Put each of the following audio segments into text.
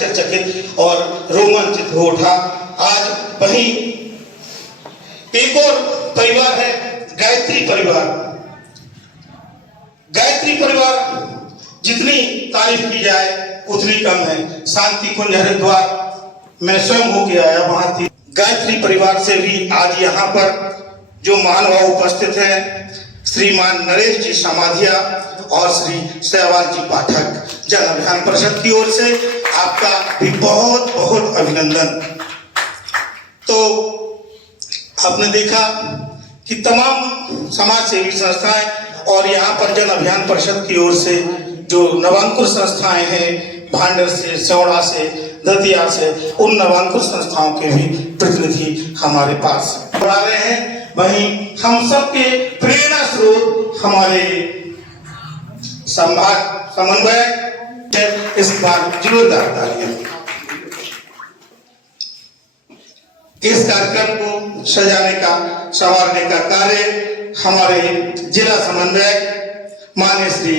आश्चर्यचकित और रोमांचित हो उठा। आज वही एक और परिवार है, गायत्री परिवार। गायत्री परिवार जितनी तारीफ की जाए उतनी कम है। शांति कुंज हरिद्वार मैं स्वयं होके आया, वहां थी। गायत्री परिवार से भी आज यहाँ पर जो महानुभाव उपस्थित हैं, श्रीमान नरेश जी समाधिया और श्री सहवाल जी पाठक, जन अभियान परिषद की ओर से आपका भी बहुत बहुत अभिनंदन। तो आपने देखा कि तमाम समाज सेवी संस्थाएं और यहाँ पर जन अभियान परिषद की ओर से जो नवांकुर संस्थाएं हैं, भांडर से, सौड़ा से, दतिया से, उन नवांकुर संस्थाओं के भी प्रतिनिधि हमारे पास आ रहे हैं। वहीं हम सबके प्रेरणा स्रोत हमारे संभाग समन्वय, इस बार जोरदार तालियां। इस कार्यक्रम को सजाने का, संवारने का कार्य हमारे जिला समन्वयक माननीय श्री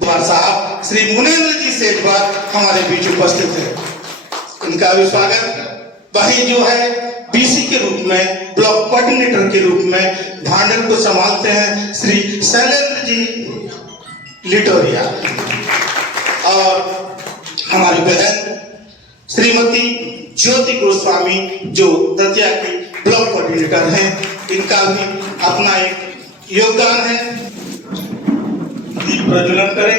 कुमार साहब, श्री मुनेन्द्र जी सेठवार हमारे बीच उपस्थित है, इनका भी स्वागत। वही जो है बीसी के रूप में, ब्लॉक कोऑर्डिनेटर के रूप में भांडर को संभालते हैं श्री शैलेंद्र जी लिटोरिया, और हमारी बहन श्रीमती ज्योति गोस्वामी जो दतिया की ब्लॉक कोऑर्डिनेटर हैं, इनका भी अपना एक योगदान है। दीप प्रज्वलन करें।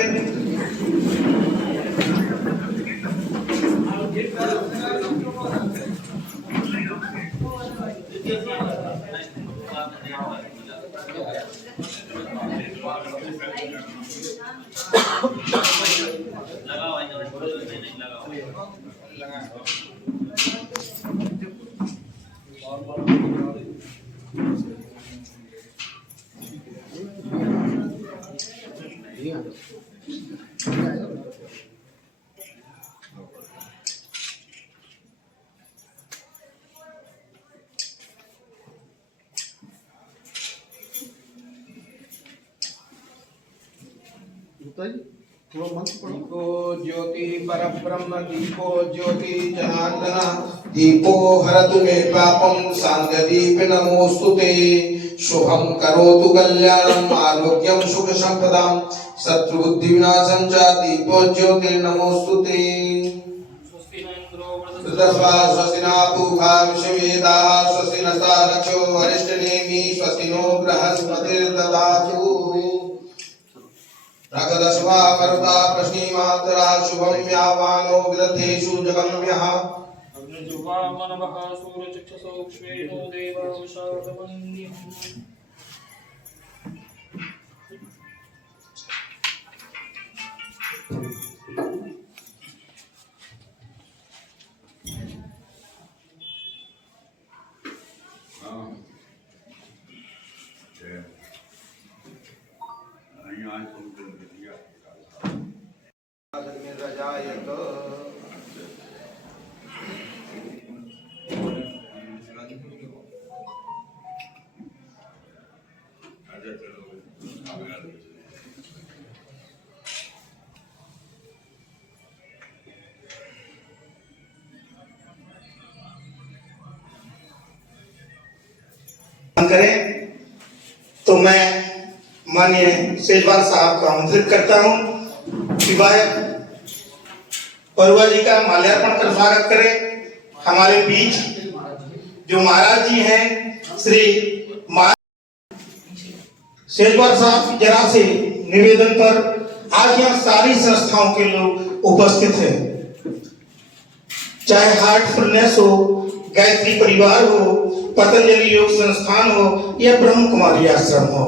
दीपो ज्योति परब्रह्म, दीपो ज्योति जनार्दन, दीपो हरतु मे पापम, सांगदीप नमोस्तुते। शुभम करोतु कल्याणम, आरोग्यम सुख संपदाम, शत्रुबुद्धि विनाशं च, दीपो ज्योति नमोस्तुते। स्वस्ति न पूषा विश्ववेदाः, स्वस्ति नस्तारक्षो अरिष्टनेमि, स्वस्ति नो बृहस्पतिर्दधातु। रागदशवा मरुता प्रश्नीमातरा, शुभं यावानो विदधेषु जगम्यः। अग्निजुवा मनवः सूर्यचक्षुषो क्ष्वेनो देवः शारदमन्यः। करें तो मैं माननीय सेठवाल साहब को आमंत्रित करता हूं कि वह परुआ जी का माल्यार्पण कर स्वागत करें। हमारे बीच जो महाराज जी हैं श्री सेठवाल साहब की जरा से निवेदन पर आज यहाँ सारी संस्थाओं के लोग उपस्थित हैं, चाहे हार्टफुलनेस हो, गायत्री परिवार हो, पतंजलि योग संस्थान हो या ब्रह्म कुमारी आश्रम हो,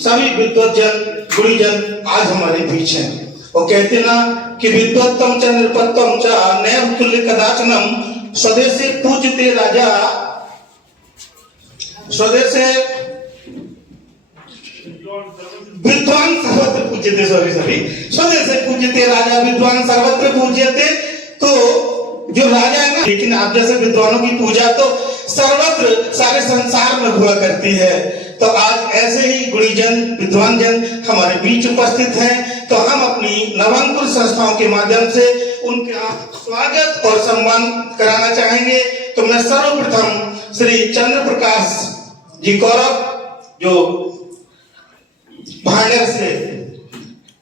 सभी विद्वतजन गुरुजन आज हमारे बीच हैं। वो कहते ना कि विद्वत्तम च नृपत्तम च नैव तुल्य कदाचनम, स्वदेशे पूज्यते राजा, स्वदेशे विद्वान सर्वत्र पूज्यते, स्वदेशे पूज्यते राजा, विद्वान सर्वत्र पूज्यते। तो जो राजा है ना, लेकिन आप जैसे विद्वानों की पूजा तो सर्वत्र सारे संसार में हुआ करती है। तो आज ऐसे ही गुणीजन विद्वान जन हमारे बीच उपस्थित हैं। तो हम अपनी नवांकुर संस्थाओं के माध्यम से उनका स्वागत और सम्मान कराना चाहेंगे। तो मैं सर्वप्रथम श्री चंद्र प्रकाश जी गौरव, जो भांडेर से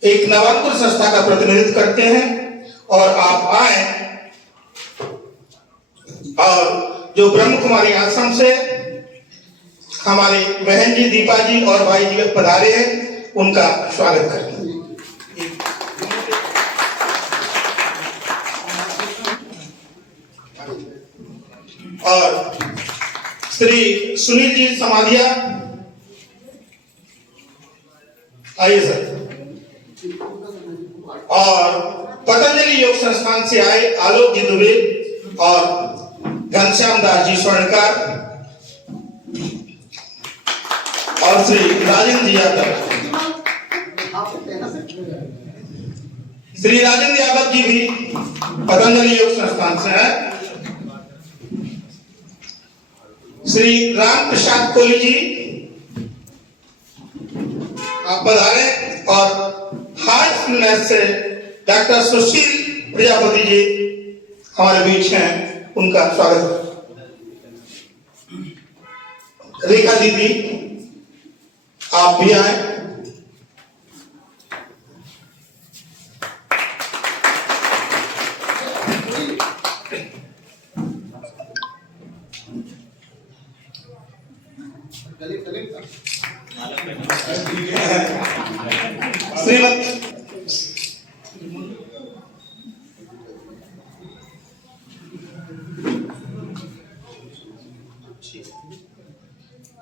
एक नवांकुर संस्था का प्रतिनिधित्व करते हैं, और आप आए, और जो ब्रह्म कुमारी आश्रम से हमारे बहन जी दीपा जी और भाई जी पधारे हैं, उनका स्वागत करें। और श्री सुनील जी समाधिया, आइए सर। और पतंजलि योग संस्थान से आए आलोक जी दुबे और घनश्याम दास जी स्वर्णकार, और श्री राजेंद्र जी यादव। श्री राजेंद्र यादव जी भी पतंजलि योग संस्थान से है। श्री राम प्रसाद कोहली जी आप पधारे, और हार्ट फिटनेस से डॉक्टर सुशील प्रजापति जी हमारे बीच हैं, उनका स्वागत। रेखा दीदी आप भी आए।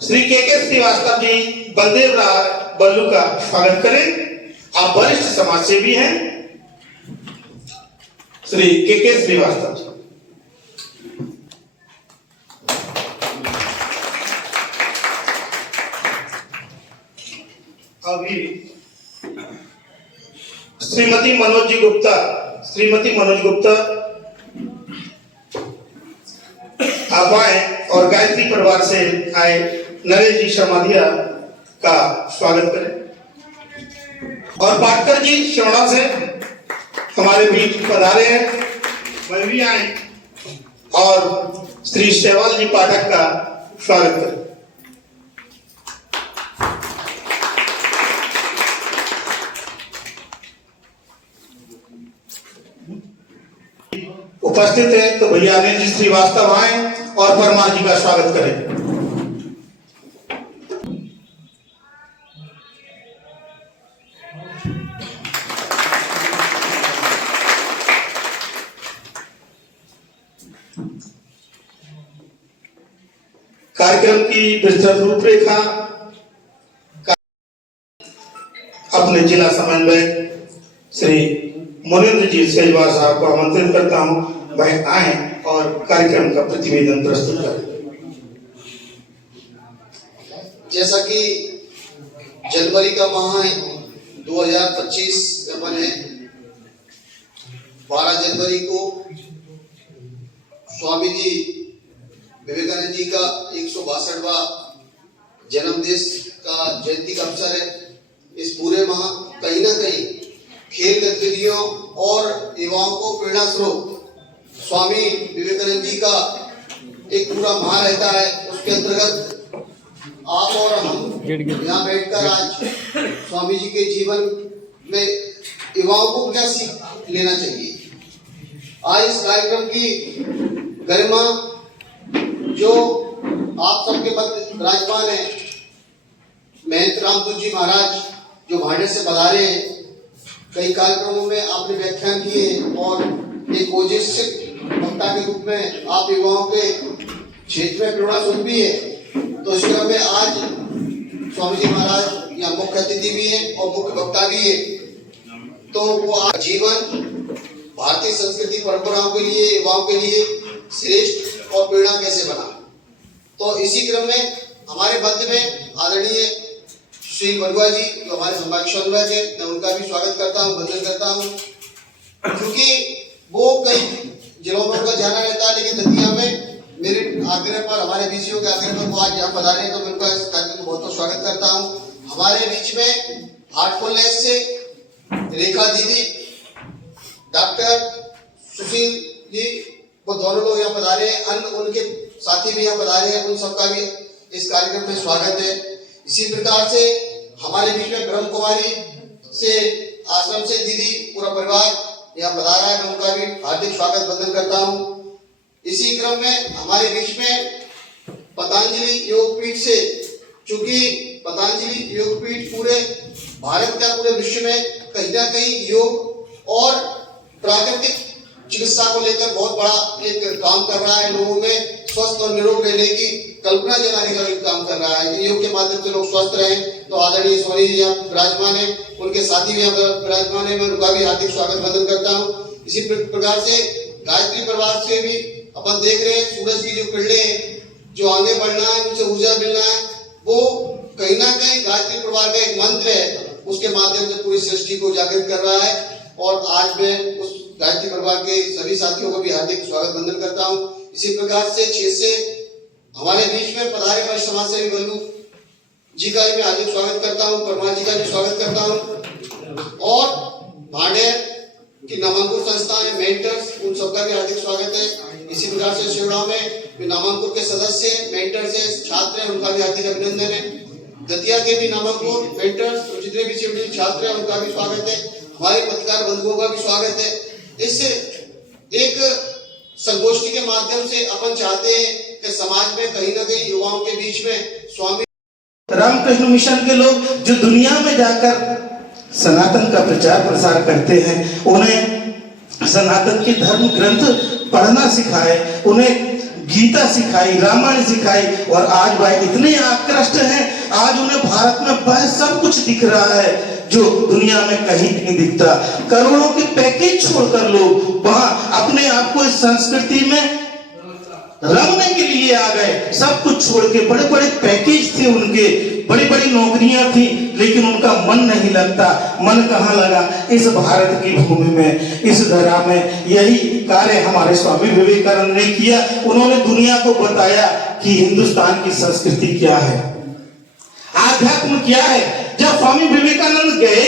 श्री के श्रीवास्तव जी बलदेव राय बल्लू का स्वागत करें। आप वरिष्ठ समाज सेवी हैं। श्री के श्रीवास्तव जी। अभी श्रीमती मनोज गुप्ता आप आए, और गायत्री परिवार से आए नरेश जी शर्मादिया का स्वागत करें। और पाटकर जी शिवड़ा से हमारे बीच पधारे हैं, वह भी आए, और श्री शेवाल जी पाठक का स्वागत करें। उपस्थित है तो भैया अनिल जी श्रीवास्तव आए और परमार जी का स्वागत करें। कार्यक्रम की विस्तृत रूपरेखा अपने जिला समन्वयक श्री मुनिंद्र जी सेजवार साहब को आमंत्रित करता हूं, वह आए और कार्यक्रम का प्रतिवेदन प्रस्तुत करें। जैसा कि जनवरी का माह है, 2025 अपन है, 12 जनवरी को स्वामी जी विवेकानंद जी का 162वां जन्मदिन का जयंती का अवसर है। इस पूरे माह कहीं ना कहीं खेल गतिविधियों और युवाओं को प्रेरणा स्रोत स्वामी विवेकानंद जी का एक पूरा माह रहता है। उसके अंतर्गत आप और हम यहाँ बैठकर आज स्वामी जी के जीवन में युवाओं को क्या सीख लेना चाहिए, आज इस कार्यक्रम की गरिमा जो आप सबके मध्य विराजमान है, महंत रामदूत जी महाराज जो भांडेर से पधारे हैं, कई कार्यक्रमों में आपने व्याख्यान किए हैं और एक ओजस्वी वक्ता के रूप में आप युवाओं के क्षेत्र में प्रेरणा स्वरूप भी है। तो इस क्रम में आज स्वामी जी महाराज यहाँ मुख्य अतिथि भी हैं और मुख्य वक्ता भी है। तो वो आज जीवन भारतीय संस्कृति परंपराओं के लिए, युवाओं के लिए श्रेष्ठ और प्रेरणा कैसे बना। तो इसी क्रम में हमारे मध्य में आदरणीय श्री बरुआ जी जो हमारे संभाग संवाद है, मैं उनका भी स्वागत करता हूँ, वंदन करता हूँ, क्योंकि वो कई जिलों में उनका जाना रहता है, लेकिन नदिया में मेरे आग्रह पर, हमारे बीसीओ के आग्रह पर वो आज यहाँ पधारे हैं, तो मैं उनका इस कार्यक्रम को बहुत बहुत स्वागत करता हूँ। हमारे बीच में हार्टफुलनेस से रेखा दीदी, डॉक्टर सुशील जी, वो दोनों लोग यहाँ पधारे हैं, अन्य उनके साथी भी यहाँ पधारे हैं, उन सबका भी इस कार्यक्रम में स्वागत है। इसी प्रकार से हमारे बीच में ब्रह्म कुमारी से आश्रम से दीदी पूरा परिवार यहाँ पधारा है, मैं उनका भी हार्दिक स्वागत वंदन करता हूँ। इसी क्रम में हमारे बीच में पतंजलि योगपीठ से, चूंकि पतंजलि योगपीठ पूरे भारत का पूरे विश्व में कहीं ना कहीं योग और प्राकृतिक चिकित्सा को लेकर बहुत बड़ा एक काम कर रहा है, लोगों में स्वस्थ और निरोग रहने की कल्पना जगाने का एक काम कर रहा है। योग के माध्यम से लोग स्वस्थ रहें, तो आदरणीय सोनी जी यहाँ विराजमान है, उनके साथी भी यहाँ विराजमान है, मैं उनका भी हार्दिक स्वागत वंदन करता हूँ। इसी प्रकार से गायत्री परिवार से भी अपन देख रहे हैं, सूरज की जो किरणें हैं, जो आगे बढ़ना है, उनसे ऊर्जा मिलना है, वो कहीं ना कहीं गायत्री परिवार का एक मंत्र है, उसके माध्यम से पूरी सृष्टि को जागृत कर रहा है। और आज मैं उस गायत्री परिवार के सभी साथियों को भी हार्दिक स्वागत वंदन करता हूँ। इसी प्रकार से 6 से हमारे बीच में पधारे हुए समाज सेवी बल्लू जी का भी हार्दिक स्वागत करता हूँ, परमार जी का भी स्वागत करता हूँ, और भांडे की नामांकुर संस्थान है मेंटर्स, उन सबका भी हार्दिक स्वागत है। इसी प्रकार से शिवराम में नामांकुर के सदस्य मेंटर्स है, छात्र है, उनका भी हार्दिक अभिनंदन है। दतिया के भी नामांकुर मेंटर्स जितने भी शिवड़ी छात्र है, उनका भी स्वागत है। हमारे पत्रकार बंधुओं का भी स्वागत है। इस एक संगोष्ठी के माध्यम से अपन चाहते हैं कि समाज में कहीं ना कहीं युवाओं के बीच में स्वामी रामकृष्ण मिशन के लोग जो दुनिया में जाकर सनातन का प्रचार प्रसार करते हैं, उन्हें सनातन के धर्म ग्रंथ पढ़ना सिखाए, उन्हें गीता सिखाई, रामायण सिखाई, और आज भाई इतने आकृष्ट हैं, आज उन्हें भारत में वह सब कुछ दिख रहा है जो दुनिया में कहीं नहीं दिखता। करोड़ों के पैकेज छोड़कर लोग वहां अपने आप को इस संस्कृति में रमने के लिए आ गए। सब कुछ छोड़ के, बड़े बड़े पैकेज थे उनके, बड़ी बड़ी नौकरियां थी, लेकिन उनका मन नहीं लगता। मन कहाँ लगा? इस भारत की भूमि में, इस धरा में। यही कार्य हमारे स्वामी विवेकानंद ने किया। उन्होंने दुनिया को बताया कि हिंदुस्तान की संस्कृति क्या है, आध्यात्म क्या है। जब स्वामी विवेकानंद गए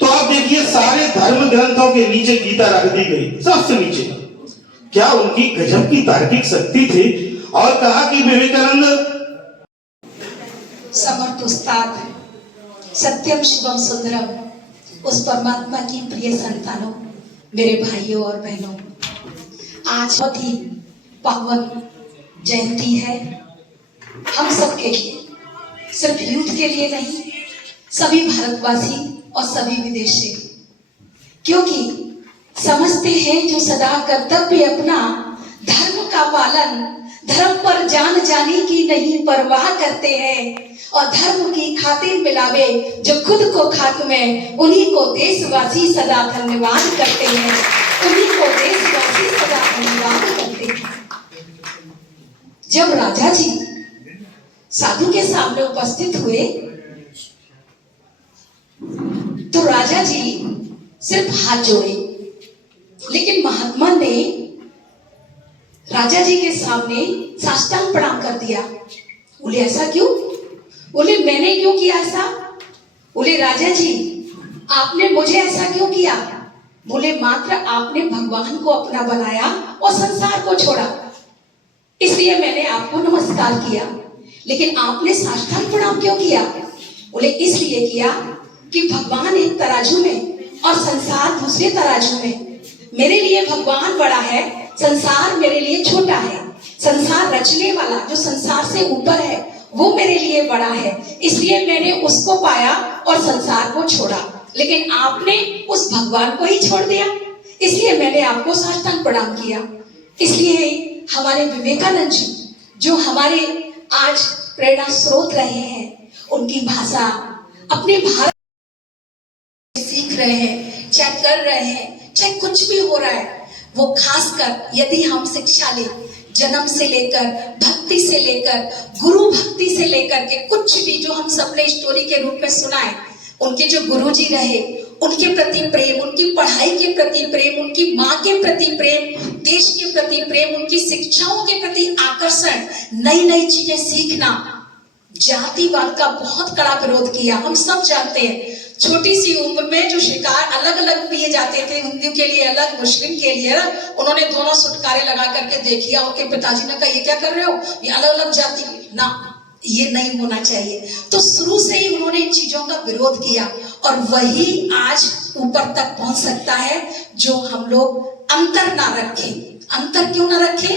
तो आप देखिए सारे धर्म ग्रंथों के नीचे गीता रख दी गई, सबसे नीचे। क्या उनकी गजब की तार्किक शक्ति थी। और कहा कि विवेकानंद समर्थ उस्ताद, सत्यम शिवम सुंदरम, उस परमात्मा की प्रिय संतानों, मेरे भाइयों और बहनों, आज बहुत ही पावन जयंती है हम सबके लिए, सिर्फ यूथ के लिए नहीं, सभी भारतवासी और सभी विदेशी, क्योंकि समझते हैं जो सदा कर्तव्य अपना धर्म का पालन, धर्म पर जान जाने की नहीं परवाह करते हैं, और धर्म की खातिर मिलावे जो खुद को खाक में, उन्हीं को देशवासी सदा धन्यवाद करते हैं, उन्हीं को देशवासी सदा धन्यवाद करते हैं। जब राजा जी साधु के सामने उपस्थित हुए तो राजा जी सिर्फ हाथ जोड़े, लेकिन महात्मा ने राजा जी के सामने साष्टांग प्रणाम कर दिया। बोले ऐसा क्यों? बोले मैंने क्यों किया ऐसा? बोले राजा जी आपने मुझे ऐसा क्यों किया? बोले मात्र आपने भगवान को अपना बनाया और संसार को छोड़ा, इसलिए मैंने आपको नमस्कार किया। लेकिन आपने साष्टांग प्रणाम क्यों किया? बोले इसलिए किया कि भगवान एक तराजू में और संसार दूसरे तराजू में। मेरे लिए भगवान बड़ा है, संसार मेरे लिए छोटा है। संसार रचने वाला जो संसार से ऊपर है वो मेरे लिए बड़ा है, इसलिए मैंने उसको पाया और संसार को छोड़ा। लेकिन आपने उस भगवान को ही छोड़ दिया, इसलिए मैंने आपको साष्टांग प्रणाम किया। इसलिए हमारे विवेकानंद जी जो हमारे आज प्रेरणा स्रोत रहे हैं, उनकी भाषा अपने भारत सीख रहे हैं, चाहे कर रहे हैं, चाहे कुछ भी हो रहा है, वो खासकर यदि हम शिक्षा ले, जन्म से लेकर, भक्ति से लेकर, गुरु भक्ति से लेकर के कुछ भी जो हम सबने स्टोरी के रूप में सुना है, उनके जो गुरुजी रहे, उनके प्रति प्रेम, उनकी पढ़ाई के प्रति प्रेम, उनकी माँ के प्रति प्रेम, देश के प्रति प्रेम, उनकी शिक्षाओं के प्रति आकर्षण, नई नई चीजें सीखना। जातिवाद का बहुत कड़ा विरोध किया, हम सब जानते हैं। छोटी सी उम्र में जो शिकार अलग अलग पिए जाते थे, हिंदू के लिए अलग, मुस्लिम के लिए अलग, उन्होंने दोनों सुटकारे लगा करके देखिया। उनके पिताजी ने कहा ये क्या कर रहे हो, ये अलग अलग जाति ना, ये नहीं होना चाहिए। तो शुरू से ही उन्होंने इन चीजों का विरोध किया और वही आज ऊपर तक पहुंच सकता है जो हम लोग अंतर ना रखें। अंतर क्यों ना रखें?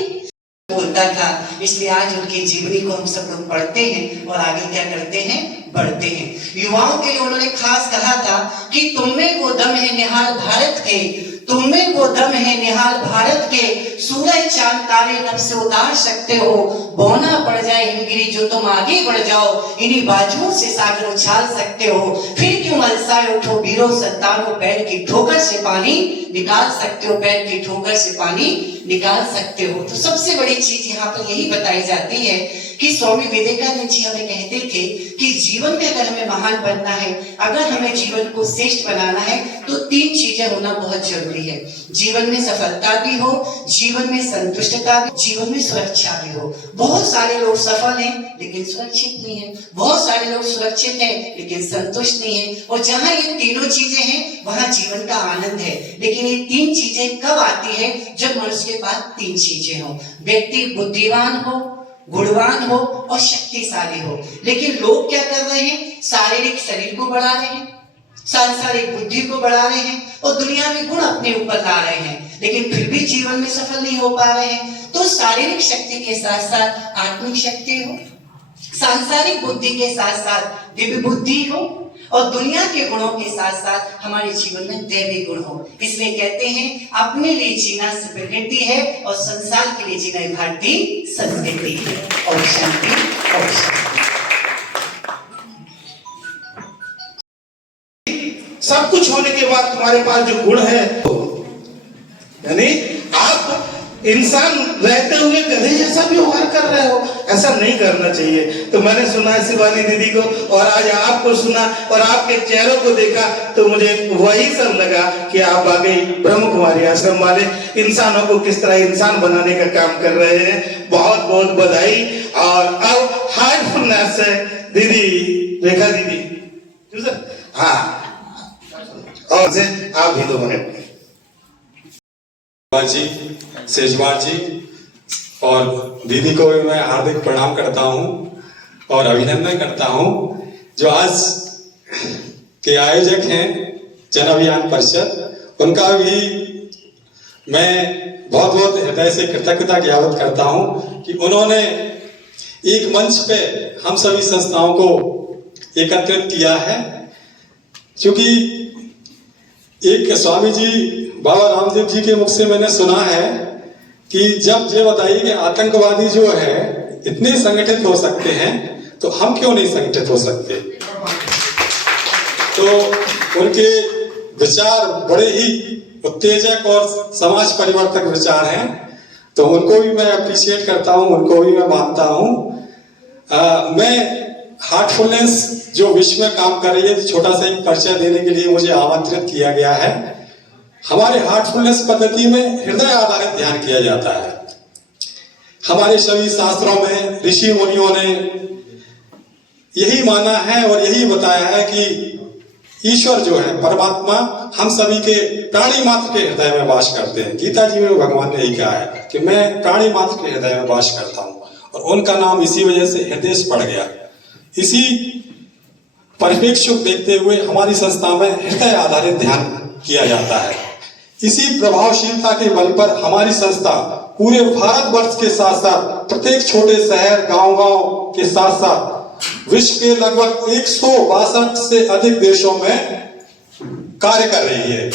बोलता था, इसलिए आज उनकी जीवनी को हम सब लोग पढ़ते हैं और आगे क्या करते हैं, बढ़ते हैं। युवाओं के लिए उन्होंने खास कहा था कि तुम में वो दम है निहाल भारत के, तुम में वो दम है निहाल भारत के, सूरज चांद तारे लब से उतार सकते हो, बौना पड़ जाए हिमगिरी जो तुम आगे बढ़ जाओ, इन्हीं बाजुओं से सागर उछाल सकते हो, फिर क्यों अलसाए उठो वीरों संतानों, पैर की ठोकर से पानी निकाल सकते हो, पैर की ठोकर से पानी निकाल सकते हो। तो सबसे बड़ी चीज यहाँ पर यही बताई जाती है कि स्वामी विवेकानंद जी हमें कहते थे कि जीवन में अगर हमें महान बनना है, अगर हमें जीवन को श्रेष्ठ बनाना है, तो 3 चीजें होना बहुत जरूरी है। जीवन में सफलता भी हो, जीवन में संतुष्टता भी, जीवन में सुरक्षा भी हो। बहुत सारे लोग सफल हैं लेकिन सुरक्षित नहीं है, बहुत सारे लोग सुरक्षित हैं लेकिन संतुष्ट नहीं है। और जहाँ ये तीनों चीजें हैं वहां जीवन का आनंद है। लेकिन ये 3 चीजें कब आती है? जब मनुष्य के पास 3 चीजें हो। व्यक्ति बुद्धिमान हो, गुणवान हो और शक्तिशाली हो। लेकिन लोग क्या कर रहे हैं? शारीरिक शरीर को बढ़ा रहे हैं, सांसारिक बुद्धि को बढ़ा रहे हैं और दुनियावी गुण अपने ऊपर ला रहे हैं, लेकिन फिर भी जीवन में सफल नहीं हो पा रहे हैं। तो शारीरिक शक्ति के साथ साथ आत्मिक शक्ति हो, सांसारिक बुद्धि के साथ साथ दिव्य बुद्धि हो और दुनिया के गुणों के साथ साथ हमारे जीवन में दैवी गुण हो। इसलिए कहते हैं अपने लिए जीना प्रकृति है और संसार के लिए जीना भारतीय संस्कृति है। और शांति और शांति। सब कुछ होने के बाद तुम्हारे पास जो गुण है, यानी आप इंसान रहते हुए गधे जैसा व्यवहार कर रहे हो, ऐसा नहीं करना चाहिए। तो मैंने सुना शिवानी दीदी को और आज आपको सुना और आपके चेहरों को देखा तो मुझे वही सब लगा कि आप वाकई ब्रह्म कुमारी आश्रम वाले इंसानों को किस तरह इंसान बनाने का काम कर रहे हैं। बहुत बहुत बधाई। और अब हार्टफुलनेस से दीदी रेखा दीदी, हाँ, और से आप भी 2 मिनट जी, सेजवार जी और दीदी को भी मैं हार्दिक प्रणाम करता हूं और अभिनंदन करता हूं जो आज के आयोजक हैं जन अभियान परिषद, उनका भी मैं बहुत बहुत हृदय से कृतज्ञता ज्ञापित करता हूं कि उन्होंने एक मंच पे हम सभी संस्थाओं को एकत्रित किया है। क्योंकि एक स्वामी जी बाबा रामदेव जी के मुख से मैंने सुना है कि जब ये बताइए कि आतंकवादी जो है इतने संगठित हो सकते हैं तो हम क्यों नहीं संगठित हो सकते। तो उनके विचार बड़े ही उत्तेजक और समाज परिवर्तक विचार हैं, तो उनको भी मैं अप्रिशिएट करता हूं, उनको भी मैं मानता हूं। मैं हार्टफुलनेस जो विश्व में काम कर रही है, छोटा सा एक परिचय देने के लिए मुझे आमंत्रित किया गया है। हमारे हार्टफुलनेस पद्धति में हृदय आधारित ध्यान किया जाता है। हमारे सभी शास्त्रों में ऋषि मुनियों ने यही माना है और यही बताया है कि ईश्वर जो है परमात्मा हम सभी के प्राणी मात्र के हृदय में वास करते हैं। गीता जी में भगवान ने यही कहा है कि मैं प्राणी मात्र के हृदय में वास करता हूं, और उनका नाम इसी वजह से हृदय पड़ गया। इसी परिप्रेक्ष्य को देखते हुए हमारी संस्था में हृदय आधारित ध्यान किया जाता है। इसी प्रभावशीलता के बल पर हमारी संस्था पूरे भारतवर्ष के साथ साथ प्रत्येक छोटे शहर गांव-गांव के साथ साथ विश्व के लगभग 162 से अधिक देशों में कार्य कर रही है।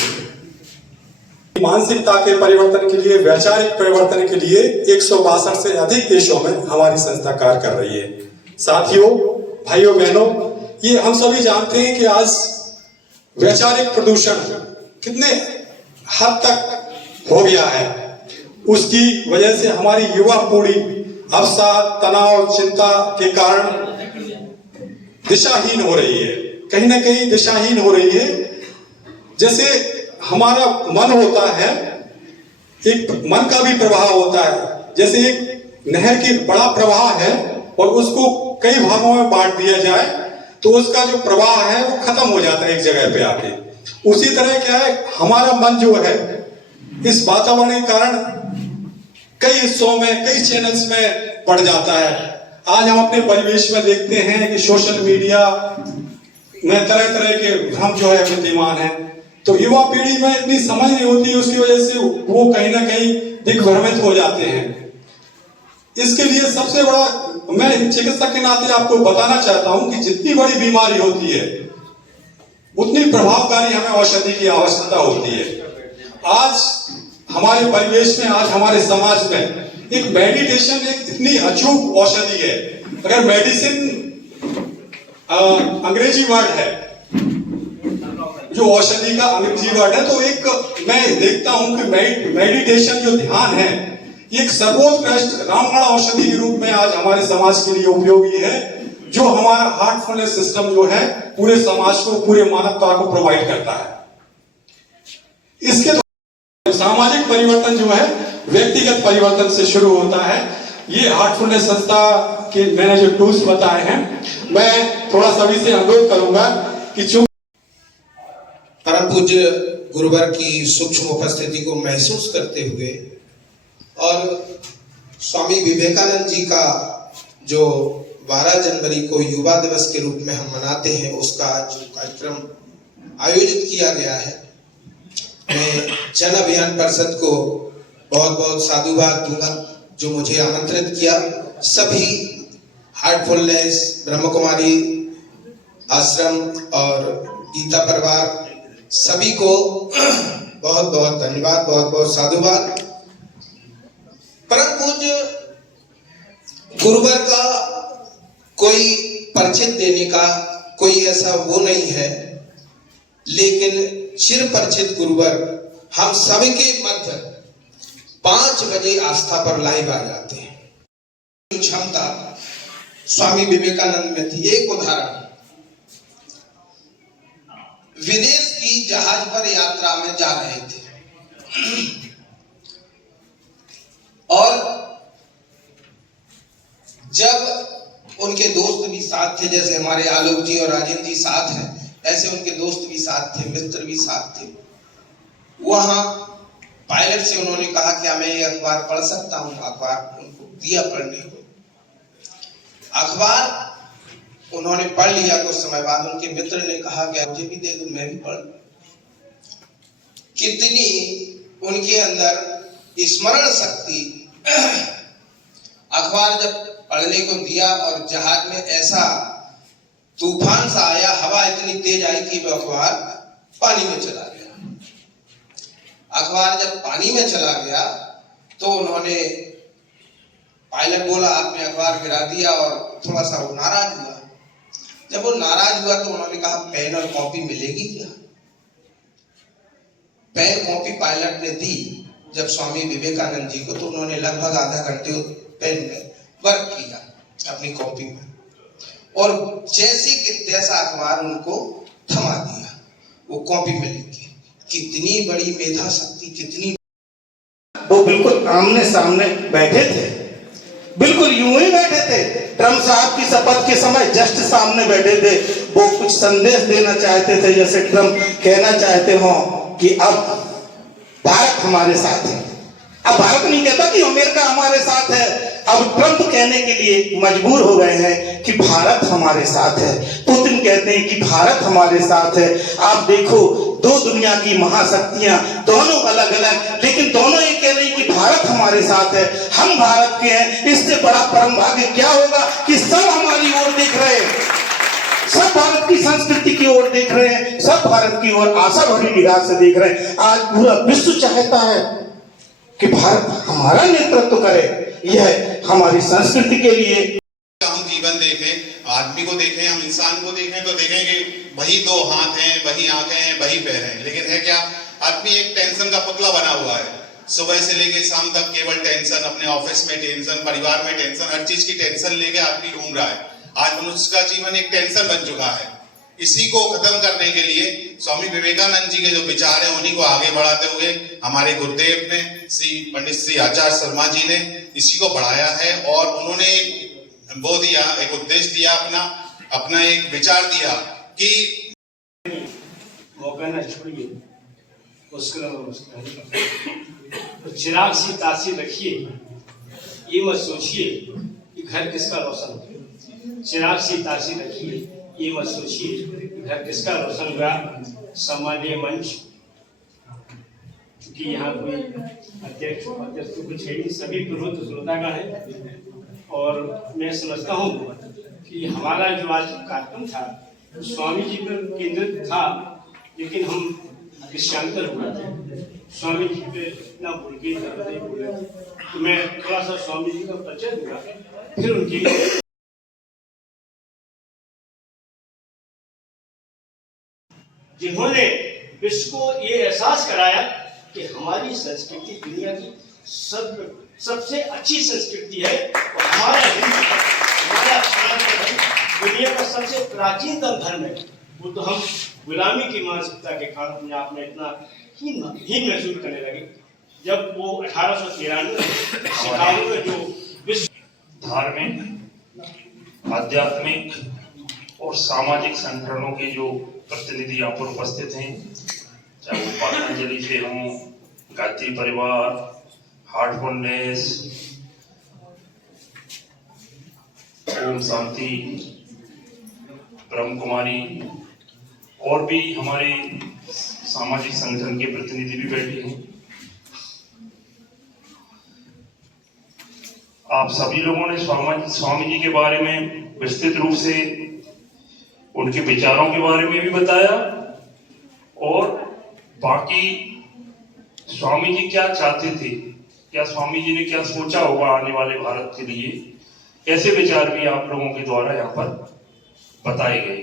मानसिकता के परिवर्तन के लिए, वैचारिक परिवर्तन के लिए 162 से अधिक देशों में हमारी संस्था कार्य कर रही है। साथियों, भाइयों बहनों, ये हम सभी जानते हैं कि आज वैचारिक प्रदूषण कितने हद तक हो गया है। उसकी वजह से हमारी युवा पीढ़ी अवसाद, तनाव, चिंता के कारण दिशाहीन हो रही है, कहीं ना कहीं दिशाहीन हो रही है। जैसे हमारा मन होता है, एक मन का भी प्रवाह होता है। जैसे एक नहर की बड़ा प्रवाह है और उसको कई भागों में बांट दिया जाए तो उसका जो प्रवाह है वो खत्म हो जाता है एक जगह पे आके। उसी तरह क्या है, हमारा मन जो है इस वातावरण के कारण कई हिस्सों में, कई चैनल्स में बढ़ जाता है। आज हम अपने परिवेश में देखते हैं कि सोशल मीडिया में तरह तरह के भ्रम जो है विद्यमान है। तो युवा पीढ़ी में इतनी समझ नहीं होती, उसकी वजह से वो कहीं ना कहीं दिग्भ्रमित हो जाते हैं। इसके लिए सबसे बड़ा, मैं चिकित्सक के नाते आपको बताना चाहता हूं कि जितनी बड़ी बीमारी होती है उतनी प्रभावकारी हमें औषधि की आवश्यकता होती है। आज हमारे परिवेश में, आज हमारे समाज में एक मेडिटेशन एक इतनी अचूक औषधि है। अगर मेडिसिन अंग्रेजी वर्ड है, जो औषधि का अंग्रेजी वर्ड है, तो एक मैं देखता हूं कि मेडिटेशन जो ध्यान है, एक सर्वोत्कृष्ट रामबाण औषधि के रूप में आज हमारे समाज के लिए उपयोगी है, जो हमारा हार्टफुलनेस सिस्टम जो है पूरे समाज को, पूरे मानवता को प्रोवाइड करता है। इसके तो सामाजिक परिवर्तन जो है व्यक्तिगत परिवर्तन से शुरू होता है। ये हार्टफुलनेस संस्था के मैंने जो टूल्स बताए हैं, मैं थोड़ा सभी से अनुरोध करूंगा कि परम पूज्य गुरुवर की सूक्ष्म उपस्थिति को महसूस करते हुए और स्वामी विवेकानंद जी का जो 12 जनवरी को युवा दिवस के रूप में हम मनाते हैं, उसका जो कार्यक्रम आयोजित किया गया है, मैं जन अभियान परिषद को बहुत बहुत साधुवाद दूंगा जो मुझे आमंत्रित किया। सभी हार्टफुलनेस, ब्रह्म कुमारी आश्रम और गीता परिवार सभी को बहुत बहुत धन्यवाद, बहुत बहुत साधुवाद। परम पूज्य गुरुवर का कोई परिचित देने का कोई ऐसा वो नहीं है, लेकिन चिर परिचित गुरुवर हम सभी के मध्य 5 बजे आस्था पर लाइव आ जाते हैं। क्षमता स्वामी विवेकानंद में थी। एक उदाहरण, विदेश की जहाज पर यात्रा में जा रहे थे और जब उनके दोस्त भी साथ थे, जैसे हमारे आलोक जी और राजेंद्र जी साथ हैं, ऐसे उनके दोस्त भी साथ थे, मित्र भी साथ थे। वहां पायलट से उन्होंने कहा क्या मैं ये अखबार पढ़ सकता हूं? अखबार उनको दिया पढ़ने को। अखबार उन्होंने पढ़ लिया। कुछ समय बाद उनके मित्र ने कहा कि मुझे भी दे दो, मैं भी पढ़ लूं। कितनी उनके अंदर स्मरण शक्ति। अखबार जब पढ़ने को दिया और जहाज में ऐसा तूफान सा आया, हवा इतनी तेज आई कि वह अखबार पानी में चला गया। अखबार जब पानी में चला गया तो उन्होंने, पायलट बोला आपने अखबार गिरा दिया, और थोड़ा सा वो नाराज हुआ। जब वो नाराज हुआ तो उन्होंने कहा पेन और कॉपी मिलेगी क्या? पेन कॉपी पायलट ने दी जब स्वामी विवेकानंद जी को, तो उन्होंने लगभग आधा घंटे पेन में वर्क किया अपनी कॉपी में, और जैसे कि तैसा अखबार उनको थमा दिया वो कॉपी में लिख के। कितनी बड़ी मेधा शक्ति, कितनी। वो बिल्कुल आमने सामने बैठे थे, बिल्कुल यूं ही बैठे थे। ट्रम्प साहब की शपथ के समय जस्ट सामने बैठे थे। वो कुछ संदेश देना चाहते थे, जैसे ट्रम्प कहना चाहते हो कि अब भारत हमारे साथ है। अब भारत नहीं कहता कि अमेरिका हमारे साथ है, अब ट्रम्प कहने के लिए मजबूर हो गए हैं कि भारत हमारे साथ है। पुतिन कहते हैं कि भारत हमारे साथ है। आप देखो, दो दुनिया की महाशक्तियां, दोनों अलग अलग, लेकिन दोनों ये कह रही कि भारत हमारे साथ है, हम भारत के हैं। इससे बड़ा परम भाग्य क्या होगा कि सब हमारी ओर देख रहे हैं, सब भारत की संस्कृति की ओर देख रहे हैं, सब भारत की ओर आशा भरी निगाह से देख रहे हैं। आज पूरा विश्व चाहता है कि भारत हमारा नेतृत्व करे। यह हमारी संस्कृति के लिए। हम जीवन देखें, आदमी को देखें, हम इंसान को देखें तो देखेंगे वही 2 हाथ हैं, वही आंखें हैं, वही पैर हैं, लेकिन है क्या? आदमी एक टेंशन का पुतला बना हुआ है। सुबह से लेके शाम तक केवल टेंशन, अपने ऑफिस में टेंशन, परिवार में टेंशन, हर चीज की टेंशन लेके आदमी घूम रहा है। आज मनुष्य का जीवन एक टेंशन बन चुका है। इसी को खत्म करने के लिए स्वामी विवेकानंद जी के जो विचार हैं उन्हीं को आगे बढ़ाते हुए हमारे गुरुदेव ने, श्री पंडित श्री आचार्य शर्मा जी ने इसी को पढ़ाया है, और उन्होंने वो दिया, एक उद्देश्य दिया अपना अपना एक विचार दिया कि मौका ना छोड़िए, तो चिराग सी तासीर रखिए, ये मत सोचिए कि घर किसका रोशन हो। चिराग सी तासीर रखिए, ये मत सोचिए कि घर किसका रोशन हुआ। सम्मानीय मंच, क्योंकि यहाँ कोई अध्यक्ष तो कुछ है नहीं, सभी प्रबुद्ध श्रोतागण है। और मैं समझता हूँ कि हमारा जो आज कार्यक्रम था तो स्वामी जी पर केंद्रित था, लेकिन हम विषयांतर हुआ थे। स्वामी जी पे इतना भूल गए नहीं बोले, तो मैं थोड़ा सा स्वामी जी का परिचय दूंगा, फिर उनकी जिन्होंने विश्व को ये एहसास कराया कि हमारी संस्कृति दुनिया की सबसे अच्छी संस्कृति है, और हमारा सनातन धर्म दुनिया का सबसे प्राचीनतम धर्म है। वो तो हम गुलामी की मानसिकता के कारण अपने आप में इतना हीन महसूस करने लगे, जब वो 1893 शिकागो में जो विश्व धार्मिक, आध्यात्मिक और सामाजिक संगठनों के जो प्रतिनिधि यहाँ पर उपस्थित हैं, चाहे वो पतंजलि से हों, गायत्री परिवार, हार्ट फाउंडेस, ओम शांति, ब्रह्म कुमारी और भी हमारे सामाजिक संगठन के प्रतिनिधि भी बैठे हैं। आप सभी लोगों ने स्वामी जी के बारे में विस्तृत रूप से उनके विचारों के बारे में भी बताया, और बाकी स्वामी जी क्या चाहते थे, क्या स्वामी जी ने क्या सोचा होगा आने वाले भारत के लिए, ऐसे विचार भी आप लोगों के द्वारा यहाँ पर बताए गए।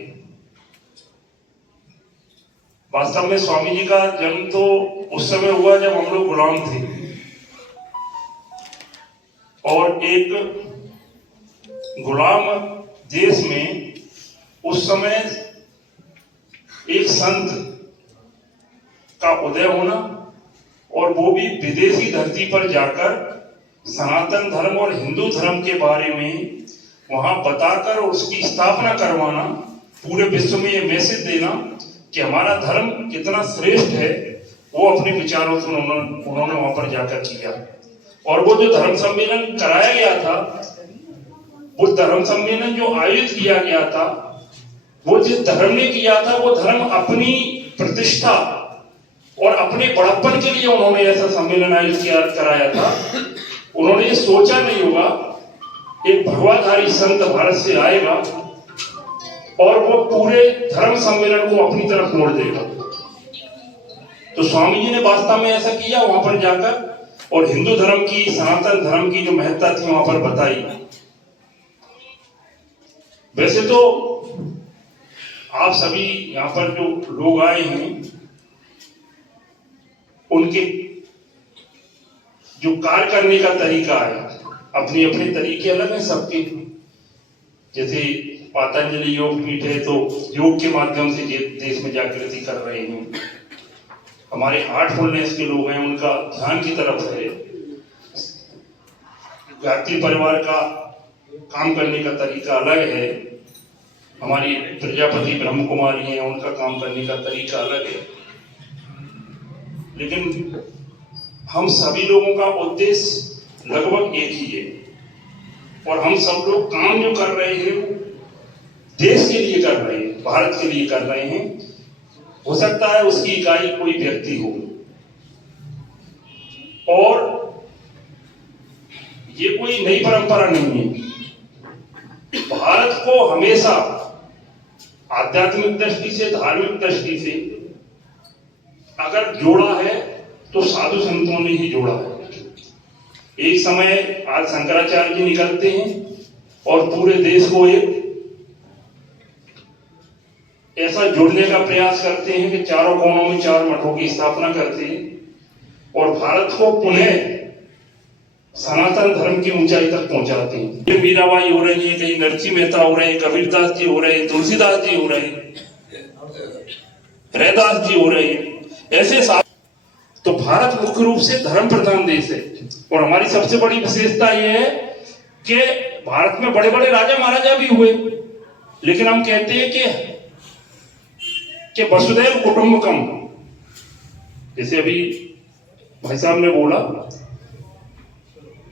वास्तव में स्वामी जी का जन्म तो उस समय हुआ जब हम लोग गुलाम थे, और एक गुलाम देश में उस समय एक संत का उदय होना, और वो भी विदेशी धरती पर जाकर सनातन धर्म और हिंदू धर्म के बारे में वहां बताकर उसकी स्थापना करवाना, पूरे विश्व में ये मैसेज देना कि हमारा धर्म कितना श्रेष्ठ है, वो अपने विचारों से उन्होंने वहां पर जाकर किया। और वो जो धर्म सम्मेलन कराया गया था, वो धर्म सम्मेलन जो आयोजित किया गया था, वो जिस धर्म ने किया था, वो धर्म अपनी प्रतिष्ठा और अपने बड़प्पन के लिए उन्होंने ऐसा सम्मेलन आयोजित कराया था। उन्होंने ये सोचा नहीं होगा एक भगवाधारी संत भारत से आएगा और वो पूरे धर्म सम्मेलन को अपनी तरफ मोड़ देगा। तो स्वामी जी ने वास्तव में ऐसा किया वहां पर जाकर, और हिंदू धर्म की, सनातन धर्म की जो महत्ता थी वहां पर बताई। वैसे तो आप सभी यहाँ पर जो लोग आए हैं, उनके जो कार्य करने का तरीका है, अपने अपने तरीके अलग हैं सबके। जैसे पतंजलि योग पीठ है, तो योग के माध्यम से देश में जागृति कर रहे हैं। हमारे हार्टफुलनेस के लोग हैं, उनका ध्यान की तरफ है। गायत्री परिवार का काम करने का तरीका अलग है। हमारी प्रजापति ब्रह्म कुमारी हैं, उनका काम करने का तरीका अलग है। लेकिन हम सभी लोगों का उद्देश्य लगभग एक ही है, और हम सब लोग काम जो कर रहे हैं देश के लिए कर रहे हैं, भारत के लिए कर रहे हैं। हो सकता है उसकी इकाई कोई व्यक्ति हो, और ये कोई नई परंपरा नहीं है। भारत को हमेशा आध्यात्मिक दृष्टि से, धार्मिक दृष्टि से अगर जोड़ा है तो साधु संतों ने ही जोड़ा है। एक समय आज शंकराचार्य जी निकलते हैं और पूरे देश को एक ऐसा जोड़ने का प्रयास करते हैं कि चारों कोनों में 4 मठों की स्थापना करते हैं, और भारत को पुनः सनातन धर्म की ऊंचाई तक पहुंचाते हैं। ये मीराबाई हो रही है, कहीं नरसिंह मेहता हो रहे हैं, कबीरदास जी हो रहे हैं, तुलसीदास जी हो रहे हैं, रैदास जी हो रहे हैं। ऐसे तो भारत मुख्य रूप से धर्म प्रधान देश है, और हमारी सबसे बड़ी विशेषता यह है कि भारत में बड़े बड़े राजा महाराजा भी हुए, लेकिन हम कहते हैं कि वसुधैव कुटुंबकम, जैसे अभी भाई साहब ने बोला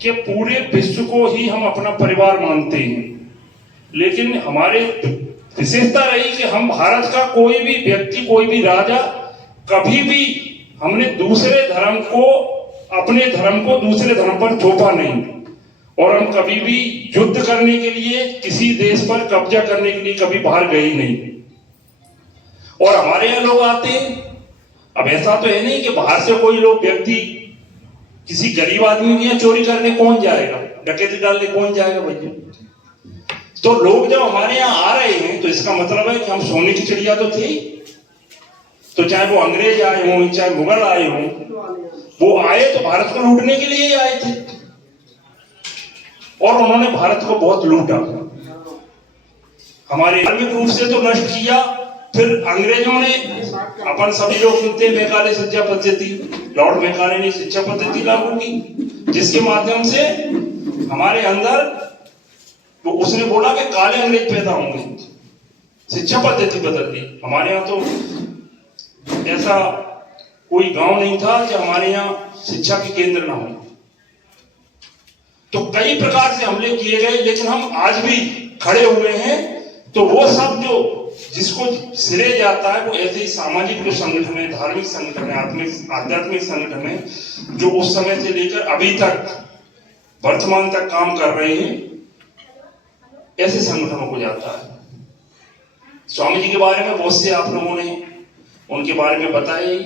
कि पूरे विश्व को ही हम अपना परिवार मानते हैं, लेकिन हमारे विशेषता रही कि हम भारत का कोई भी व्यक्ति, कोई भी राजा, कभी भी हमने दूसरे धर्म को, अपने धर्म को दूसरे धर्म पर थोपा नहीं, और हम कभी भी युद्ध करने के लिए, किसी देश पर कब्जा करने के लिए कभी बाहर गए नहीं। और हमारे यहाँ लोग आते हैं, अब ऐसा तो है नहीं कि बाहर से कोई लोग व्यक्ति किसी गरीब आदमी के यहाँ चोरी करने कौन जाएगा, डकैती डालने कौन जाएगा भैया। तो लोग जब हमारे यहाँ आ रहे हैं तो इसका मतलब है कि हम सोने की चिड़िया तो थी। तो चाहे वो अंग्रेज आए हों, चाहे मुगल आए हों, वो आए तो भारत को लूटने के लिए ही आए थे, और उन्होंने भारत को बहुत लूटा, हमारे धार्मिक रूप से तो नष्ट किया। फिर अंग्रेजों ने, अपन सभी लोग सुनते हैं, मैकाले शिक्षा पद्धति, लॉर्ड मैकाले ने शिक्षा पद्धति लागू की, जिसके माध्यम से हमारे अंदर, तो उसने बोला कि काले अंग्रेज पैदा होंगे, शिक्षा पद्धति बदल दी। हमारे यहाँ तो ऐसा कोई गांव नहीं था जो हमारे यहाँ शिक्षा के केंद्र ना हो। तो कई प्रकार से हमले किए गए, लेकिन हम आज भी खड़े हुए हैं। तो वो सब जो जिसको सिरे जाता है, वो ऐसे ही सामाजिक जो संगठन है, धार्मिक संगठन है, आध्यात्मिक संगठन है, जो उस समय से लेकर अभी तक वर्तमान तक काम कर रहे हैं, ऐसे संगठनों को जाता है। स्वामी जी के बारे में बहुत से आप लोगों ने उनके बारे में बताया ही।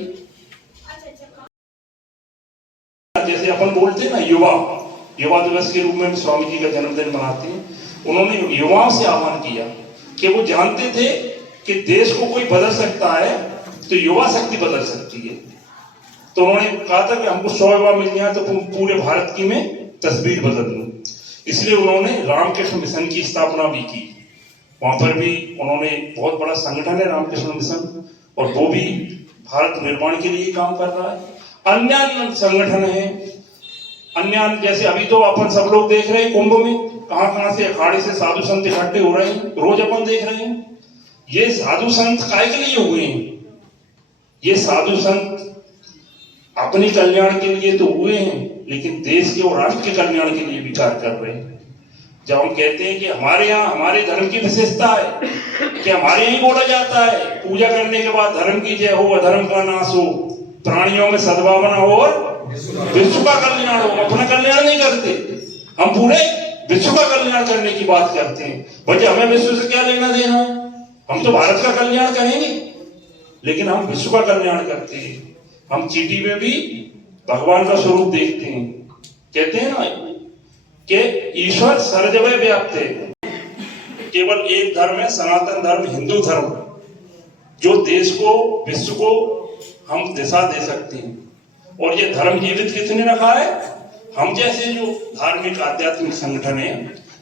जैसे अपन बोलते हैं ना, युवा दिवस के रूप में स्वामी जी का जन्मदिन मनाते हैं। उन्होंने युवाओं से आह्वान किया कि वो जानते थे कि देश को कोई बदल सकता है तो युवा शक्ति बदल सकती है। तो उन्होंने कहा था कि हमको 100 युवा मिल जाए तो पूरे भारत की मैं तस्वीर बदल दूं। इसलिए उन्होंने रामकृष्ण मिशन की स्थापना भी की। वहां पर भी उन्होंने, बहुत बड़ा संगठन है रामकृष्ण मिशन, और वो भी भारत निर्माण के लिए काम कर रहा है। अन्य संगठन है, अन्य जैसे अभी तो अपन सब लोग देख रहे हैं कुंभ में कहां से अखाड़े से साधु संत इकट्ठे हो रहे हैं, रोज अपन देख रहे हैं। ये साधु संत काहे के लिए हुए हैं? ये साधु संत अपने कल्याण के लिए तो हुए हैं, लेकिन देश के और राष्ट्र के कल्याण के लिए विचार कर रहे हैं। जब हम कहते हैं कि हमारे यहाँ, हमारे धर्म की विशेषता है कि हमारे यहाँ ही बोला जाता है, पूजा करने के बाद धर्म की जय हो, अधर्म का नाश हो, प्राणियों में सद्भावना हो और विश्व का कल्याण हो। अपना कल्याण नहीं करते, हम पूरे विश्व का कल्याण करने की बात करते हैं। भाई हमें विश्व से क्या लेना देना है? हम तो भारत का कल्याण करेंगे, लेकिन हम विश्व का कल्याण करते हैं। हम चीटी में भी भगवान का स्वरूप देखते हैं। कहते हैं ना कि ईश्वर सर्वजगह व्याप्त है, केवल एक धर्म है, सनातन धर्म, हिंदू धर्म, जो देश को, विश्व को हम दिशा दे सकते हैं। और ये धर्म जीवित किसने रखा है? हम जैसे जो धार्मिक आध्यात्मिक संगठन है,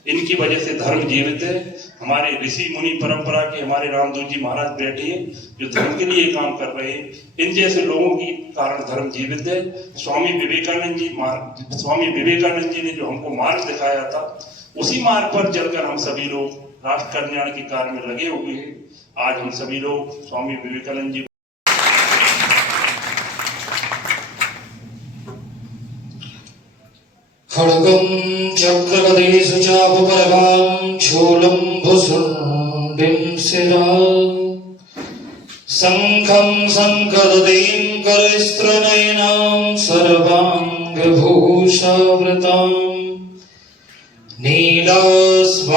इनकी वजह से धर्म जीवित है। हमारे ऋषि मुनि परंपरा के हमारे रामदूत जी महाराज बैठे हैं, जो धर्म के लिए काम कर रहे हैं। इन जैसे लोगों के कारण धर्म जीवित है। स्वामी विवेकानंद जी ने जो हमको मार्ग दिखाया था, उसी मार्ग पर चलकर हम सभी लोग राष्ट्र कल्याण के कार्य में लगे हुए हैं। आज हम सभी लोग स्वामी विवेकानंद जी खड्गं चक्रगदेषु चापपरगां शूलं भुसुण्डिं शिरा शङ्खं शङ्खदतीं करस्त्रनयनां सर्वाङ्गभूषावृतां नीलास्वाधतमास्य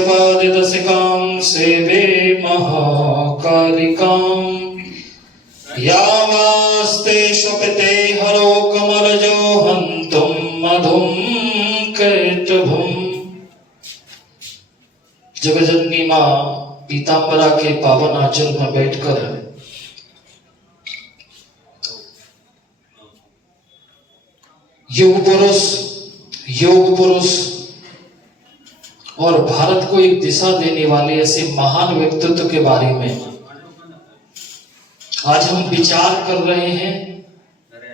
पादितसिकां सेवे महाकालिकाम् यावास्ते शुकते हरो कमलजो हन्तुं मधुं कैटभुम्। जगजननी माँ पीताम्बरा के पावन आंचल में बैठकर योग पुरुष और भारत को एक दिशा देने वाले ऐसे महान व्यक्तित्व के बारे में आज हम विचार कर रहे हैं।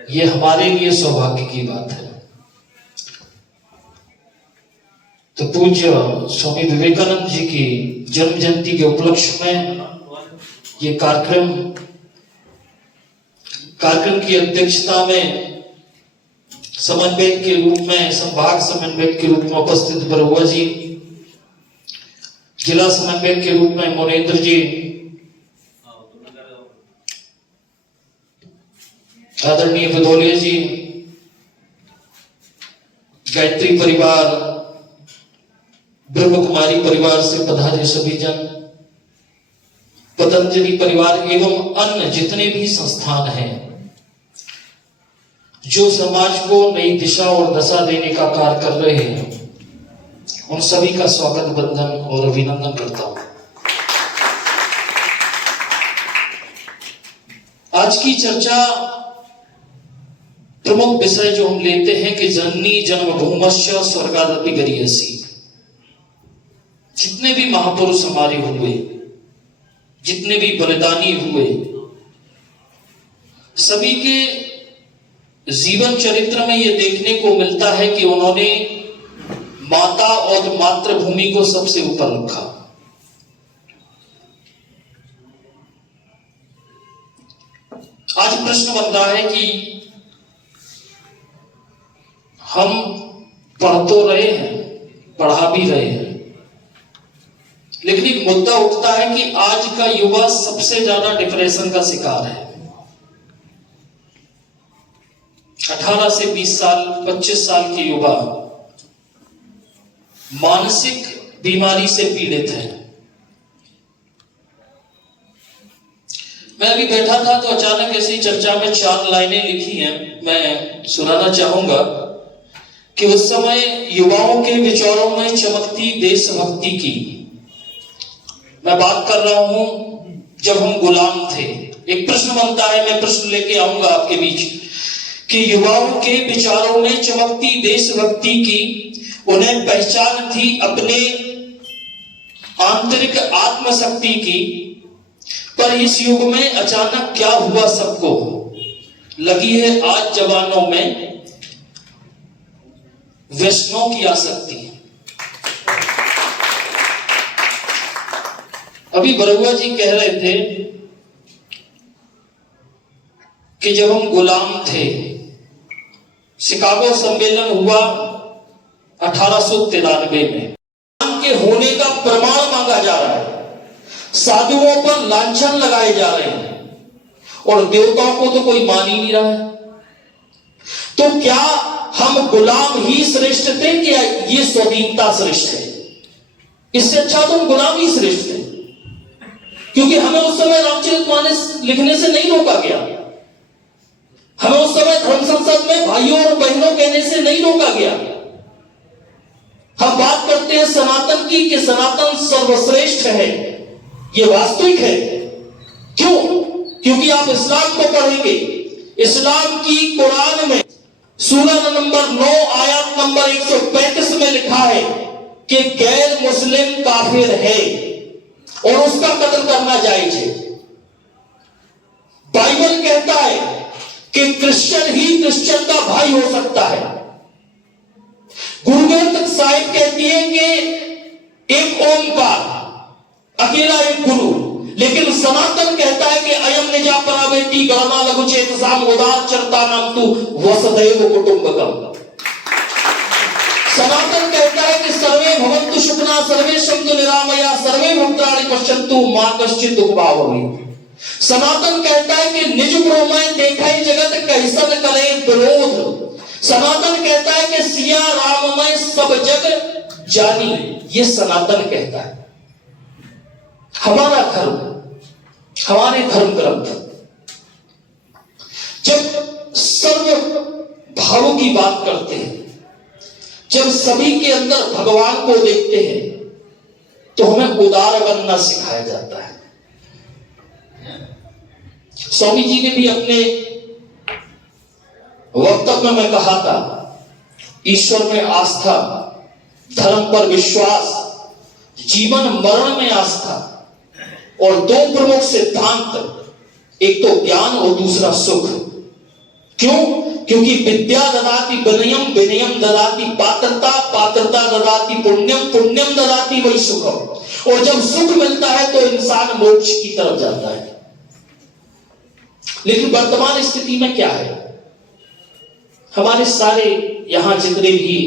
ये हमारे लिए सौभाग्य की बात है। तो तो पूज्य स्वामी विवेकानंद जी की जन्म जयंती के उपलक्ष्य में ये कार्यक्रम की अध्यक्षता में समन्वयक के रूप में, संभाग समन्वयक के रूप में उपस्थित बरुआ जी, जिला समन्वयक के रूप में मोरेंद्र जी, आदरणीय भदौलिया जी, गायत्री परिवार, ब्रह्म कुमारी परिवार से पधारे सभी जन, पतंजलि परिवार एवं अन्य जितने भी संस्थान हैं जो समाज को नई दिशा और दशा देने का कार्य कर रहे हैं, उन सभी का स्वागत, वंदन और अभिनंदन करता हूं। आज की चर्चा प्रमुख विषय जो हम लेते हैं कि जननी जन्मभूमस्य स्वर्गादपि गरीयसी। जितने भी महापुरुष हमारे हुए, जितने भी बलिदानी हुए, सभी के जीवन चरित्र में यह देखने को मिलता है कि उन्होंने माता और मातृभूमि को सबसे ऊपर रखा। आज प्रश्न बन रहा है कि हम पढ़ तो रहे हैं, पढ़ा भी रहे हैं, लेकिन एक मुद्दा उठता है कि आज का युवा सबसे ज्यादा डिप्रेशन का शिकार है। 18 से 20 साल, 25 साल के युवा मानसिक बीमारी से पीड़ित है। मैं अभी बैठा था तो अचानक ऐसी चर्चा में 4 लाइनें लिखी हैं, मैं सुनाना चाहूंगा कि उस समय युवाओं के विचारों में चमकती देशभक्ति की मैं बात कर रहा हूं जब हम गुलाम थे। एक प्रश्न बनता है, मैं प्रश्न लेके आऊंगा आपके बीच कि युवाओं के विचारों में चमकती देशभक्ति की, उन्हें पहचान थी अपने आंतरिक आत्मशक्ति की, पर इस युग में अचानक क्या हुआ सबको, लगी है आज जवानों में व्यसनों की आसक्ति। अभी बरुआ जी कह रहे थे कि जब हम गुलाम थे, शिकागो सम्मेलन हुआ 1893 में, के होने का प्रमाण मांगा जा रहा है, साधुओं पर लांछन लगाए जा रहे हैं और देवताओं को तो कोई मान ही नहीं रहा है। तो क्या हम गुलाम ही श्रेष्ठ थे कि ये स्वाधीनता श्रेष्ठ है? इससे अच्छा तो हम गुलाम ही श्रेष्ठ थे, क्योंकि हमें उस समय रामचरितमानस लिखने से नहीं रोका गया, हमें उस समय धर्म संसद में भाइयों और बहनों कहने से नहीं रोका गया। हम बात करते हैं सनातन की कि सनातन सर्वश्रेष्ठ है, यह वास्तविक है। क्यों? क्योंकि आप इस्लाम को पढ़ेंगे, इस्लाम की कुरान में सूरह नंबर 9 आयत नंबर 135 में लिखा है कि गैर मुस्लिम काफिर है और उसका कत्ल करना जायज है। बाइबल कहता है कि क्रिश्चियन ही क्रिश्चियन का भाई हो सकता है। गुरु ग्रंथ साहिब कहती है कि एक ओंकार, अकेला एक गुरु, लेकिन सनातन कहता है कि अयम निजा परावेटी गणना लघु चेतसाम उदार चरता नाम तू वसुधैव कुटुंबकम। सनातन कहता है कि सर्वे भवन्तु सुखिनः सर्वे सन्तु निरामया सर्वे भद्राणि पश्यन्तु मा कश्चित् दुःखभाग्। सनातन कहता है कि निज ब्रह्म देखै जगत कैसन करे विरोध। सनातन कहता है कि सिया राम में सब जग जानी, ये सनातन कहता है। हमारा धर्म, हमारे धर्म ग्रंथ जब सर्व भावों की बात करते हैं, जब सभी के अंदर भगवान को देखते हैं, तो हमें उदार बनना सिखाया जाता है। स्वामी जी ने भी अपने वक्तव्य में कहा था, ईश्वर में आस्था, धर्म पर विश्वास, जीवन मरण में आस्था, और 2 प्रमुख सिद्धांत, एक तो ज्ञान और दूसरा सुख। क्यों? क्योंकि विद्या ददाति विनयम, विनयम ददाति पात्रता, पात्रता ददाति पुण्यम, पुण्यम ददाति वही सुखम। और जब सुख मिलता है तो इंसान मोक्ष की तरफ जाता है। लेकिन वर्तमान स्थिति में क्या है, हमारे सारे यहां जितने भी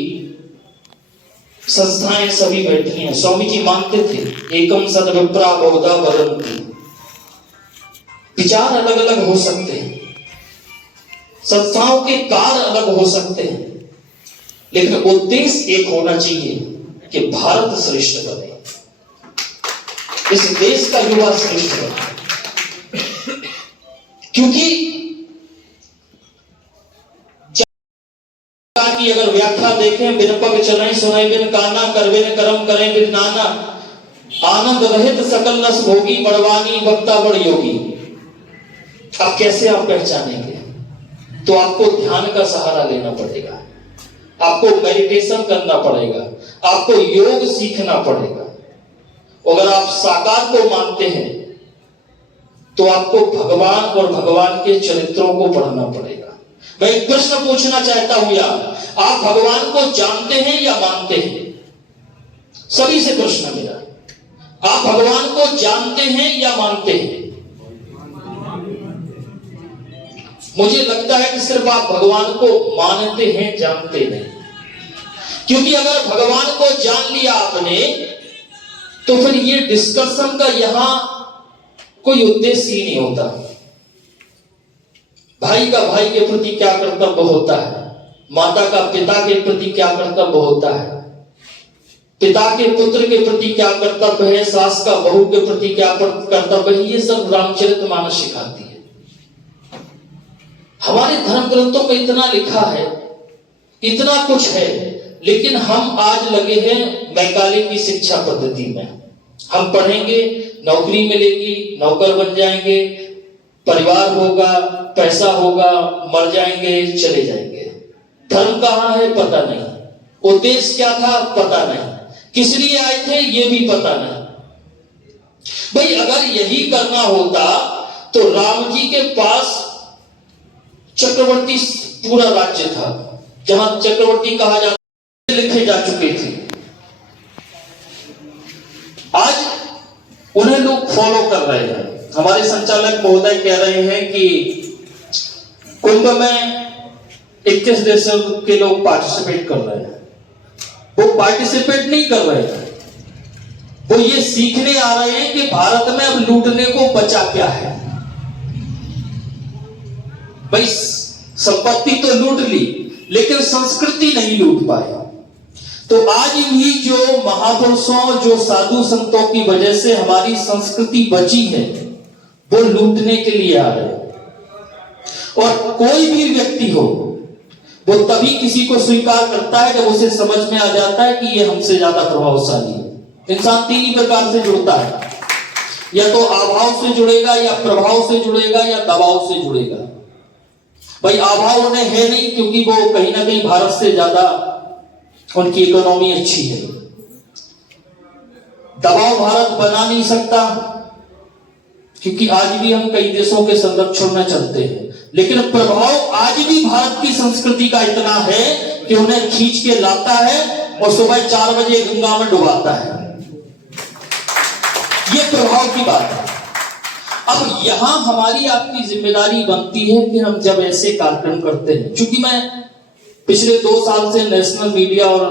संस्थाएं सभी बैठी हैं, स्वामी जी मानते थे एकम सद विप्रा बहुधा वदन्ति। विचार अलग अलग हो सकते हैं, संस्थाओं के कार्य अलग हो सकते हैं, लेकिन उद्देश्य एक होना चाहिए कि भारत श्रेष्ठ बने, इस देश का युवा श्रेष्ठ बने। क्योंकि की अगर व्याख्या देखें, बिन पग चलें सुनाई बिन काना, करबिन कर्म करें बिन नाना, आनंद रहित सकल रस भोगी, बड़वानी वक्ता बड़ योगी। अब कैसे आप पहचानेंगे? तो आपको ध्यान का सहारा लेना पड़ेगा, आपको मेडिटेशन करना पड़ेगा, आपको योग सीखना पड़ेगा। अगर आप साकार को मानते हैं तो आपको भगवान और भगवान के चरित्रों को पढ़ना पड़ेगा। मैं एक प्रश्न पूछना चाहता हूं यार, आप भगवान को जानते हैं या मानते हैं? सभी से प्रश्न मेरा, आप भगवान को जानते हैं या मानते हैं? मुझे लगता है कि सिर्फ आप भगवान को मानते हैं, जानते नहीं। क्योंकि अगर भगवान को जान लिया आपने तो फिर ये डिस्कशन का यहां कोई उद्देश्य ही नहीं होता। भाई का भाई के प्रति क्या कर्तव्य होता है, माता का पिता के प्रति क्या कर्तव्य होता है, पिता के पुत्र के प्रति क्या कर्तव्य है, सास का बहू के प्रति क्या कर्तव्य है, ये सब रामचरितमानस सिखाती है। हमारे धर्म ग्रंथों में इतना लिखा है, इतना कुछ है, लेकिन हम आज लगे हैं मैकाले की शिक्षा पद्धति में। हम पढ़ेंगे, नौकरी मिलेगी, नौकर बन जाएंगे, परिवार होगा, पैसा होगा, मर जाएंगे, चले जाएंगे। धर्म कहाँ है पता नहीं, उद्देश्य क्या था पता नहीं, किस लिए आए थे ये भी पता नहीं। भाई अगर यही करना होता तो राम जी के पास चक्रवर्ती पूरा राज्य था, जहां चक्रवर्ती कहा जाता लिखे जा चुके थे। आज उन्हें लोग फॉलो कर रहे हैं। हमारे संचालक महोदय कह रहे हैं कि कुंभ में 21 देशों के लोग पार्टिसिपेट कर रहे हैं। वो पार्टिसिपेट नहीं कर रहे हैं, वो ये सीखने आ रहे हैं कि भारत में अब लूटने को बचा क्या है। भाई संपत्ति तो लूट ली, लेकिन संस्कृति नहीं लूट पाए। तो आज भी जो महापुरुषों, जो साधु संतों की वजह से हमारी संस्कृति बची है, वो लूटने के लिए आ रहे हैं। और कोई भी व्यक्ति हो, वो तभी किसी को स्वीकार करता है जब उसे समझ में आ जाता है कि ये हमसे ज्यादा प्रभावशाली है। इंसान तीन ही प्रकार से जुड़ता है, या तो अभाव से जुड़ेगा, या प्रभाव से जुड़ेगा, या दबाव से जुड़ेगा। भाई अभाव उन्हें है नहीं, क्योंकि वो कहीं ना कहीं भारत से ज्यादा उनकी इकोनॉमी अच्छी है। दबाव भारत बना नहीं सकता, क्योंकि आज भी हम कई देशों के संरक्षण में चलते हैं। लेकिन प्रभाव आज भी भारत की संस्कृति का इतना है कि उन्हें खींच के लाता है और सुबह 4 बजे गंगा में डुबाता है। ये प्रभाव की बात है। अब यहां हमारी आपकी जिम्मेदारी बनती है कि हम जब ऐसे कार्यक्रम करते हैं, क्योंकि मैं पिछले 2 साल से नेशनल मीडिया और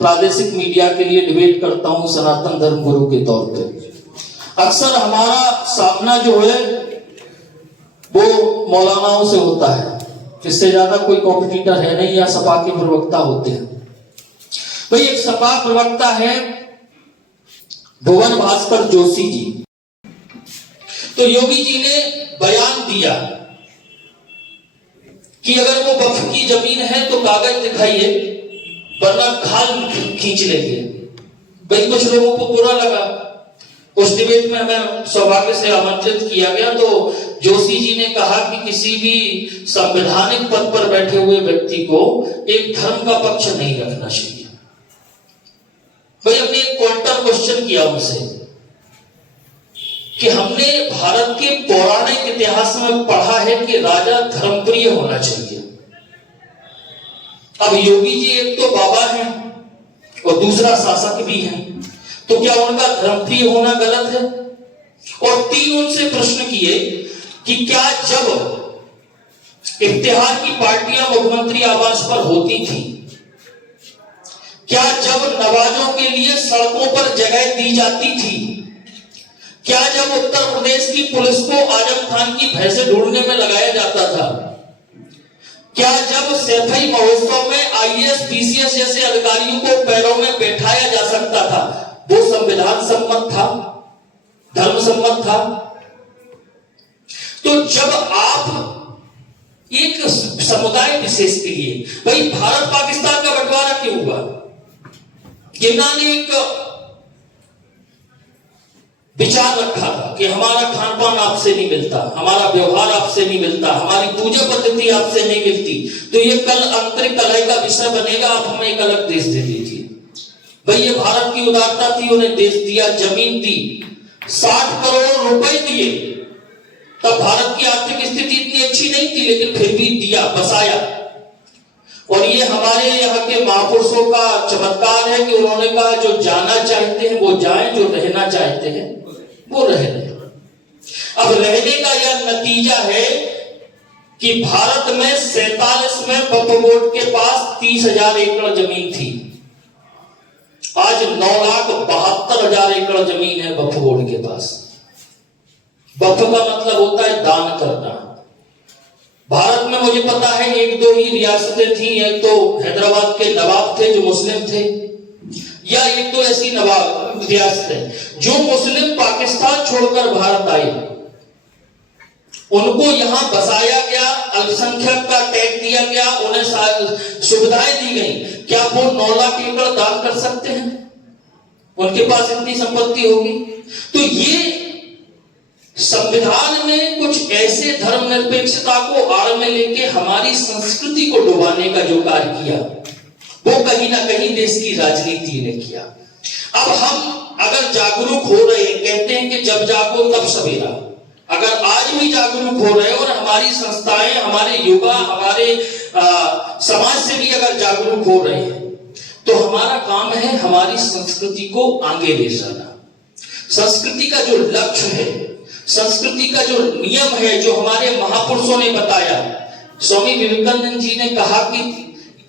प्रादेशिक मीडिया के लिए डिबेट करता हूं सनातन धर्म गुरु के तौर पे। अक्सर हमारा सामना जो है वो मौलानाओं से होता है, इससे ज्यादा कोई कॉम्पिटिटर है नहीं, या सपा के प्रवक्ता होते हैं। भाई एक सपा प्रवक्ता है भुवन भास्कर जोशी जी। तो योगी जी ने बयान दिया कि अगर वो वक्फ की जमीन है तो कागज दिखाइए, वरना खाल खींच लेंगे। भाई कुछ लोगों को बुरा लगा। उस डिबेट में हमें सौभाग्य से आमंत्रित किया गया, तो जोशी जी ने कहा कि किसी भी संवैधानिक पद पर बैठे हुए व्यक्ति को एक धर्म का पक्ष नहीं रखना चाहिए। भाई हमने एक काउंटर क्वेश्चन किया उनसे कि हमने भारत के पौराणिक इतिहास में पढ़ा है कि राजा धर्मप्रिय होना चाहिए, अब योगी जी एक तो बाबा हैं और दूसरा शासक भी हैं, तो क्या उनका धर्मप्रिय होना गलत है? और 3 उनसे प्रश्न किए कि क्या जब इफ्तिहार की पार्टियां मुख्यमंत्री आवास पर होती थी, क्या जब नवाजों के लिए सड़कों पर जगह दी जाती थी, क्या जब उत्तर प्रदेश की पुलिस को आजम खान की भैंसे ढूंढने में लगाया जाता था, क्या जब सैफई महोत्सव में आईएएस पीसीएस जैसे अधिकारियों को पैरों में बैठाया जा सकता था, वो संविधान सम्मत था, धर्म सम्मत था? तो जब आप एक समुदाय विशेष के लिए, भाई भारत पाकिस्तान का बंटवारा क्यों हुआ? इन्होंने एक विचार रखा था कि हमारा खान पान आपसे नहीं मिलता, हमारा व्यवहार आपसे नहीं मिलता, हमारी पूजा पद्धति आपसे नहीं मिलती, तो ये कल आंतरिक कलह का विषय बनेगा, आप हमें एक अलग देश दे दीजिए। भाई ये भारत की उदारता थी, उन्हें देश दिया, जमीन दी, 60 करोड़ रुपए दिए। तब भारत की आर्थिक स्थिति इतनी अच्छी नहीं थी, लेकिन फिर भी दिया, बसाया। और ये हमारे यहाँ के महापुरुषों का चमत्कार है कि उन्होंने कहा जो जाना चाहते हैं वो जाएं, जो रहना चाहते हैं वो रहे। अब रहने का यह नतीजा है कि भारत में 47 में वक्फ बोर्ड के पास 30,000 एकड़ जमीन थी, आज 9,72,000 एकड़ जमीन है वक्फ बोर्ड के पास। वक्फ का मतलब होता है दान करना। भारत में मुझे पता है 1-2 ही रियासतें थी, एक तो हैदराबाद के नवाब थे जो मुस्लिम थे, या 1-2 ऐसी नवाब रियासतें जो मुस्लिम पाकिस्तान छोड़कर भारत आए, उनको यहां बसाया गया, अल्पसंख्यक का टैग दिया गया, उन्हें सुविधाएं दी गई। क्या वो 9 लाख एकड़ दान कर सकते हैं? उनके पास इतनी संपत्ति होगी? तो ये संविधान में कुछ ऐसे धर्मनिरपेक्षता को आड़ में लेके हमारी संस्कृति को डुबाने का जो कार्य किया, वो कहीं ना कहीं देश की राजनीति ने किया। अब हम अगर जागरूक हो रहे, कहते हैं कि जब जागो तब सवेरा, अगर आज भी जागरूक हो रहे और हमारी संस्थाएं, हमारे युवा, हमारे समाज से भी अगर जागरूक हो रहे हैं, तो हमारा काम है हमारी संस्कृति को आगे ले जाना। संस्कृति का जो लक्ष्य है, संस्कृति का जो नियम है, जो हमारे महापुरुषों ने बताया, स्वामी विवेकानंद जी ने कहा कि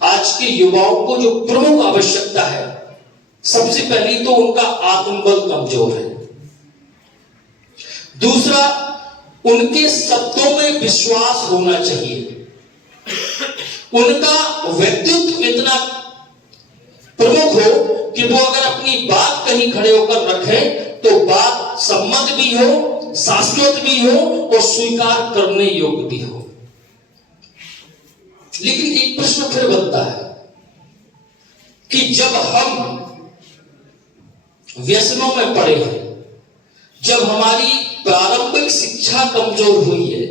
आज के युवाओं को जो प्रमुख आवश्यकता है, सबसे पहली तो उनका आत्मबल कमजोर है, दूसरा उनके शब्दों में विश्वास होना चाहिए, उनका व्यक्तित्व इतना प्रमुख हो कि वो अगर अपनी बात कहीं खड़े होकर रखे तो बात सम्मत भी हो, शाश्वत भी हो और स्वीकार करने योग्य भी हो। लेकिन एक प्रश्न फिर बनता है कि जब हम व्यसनों में पड़े हैं, जब हमारी प्रारंभिक शिक्षा कमजोर हुई है,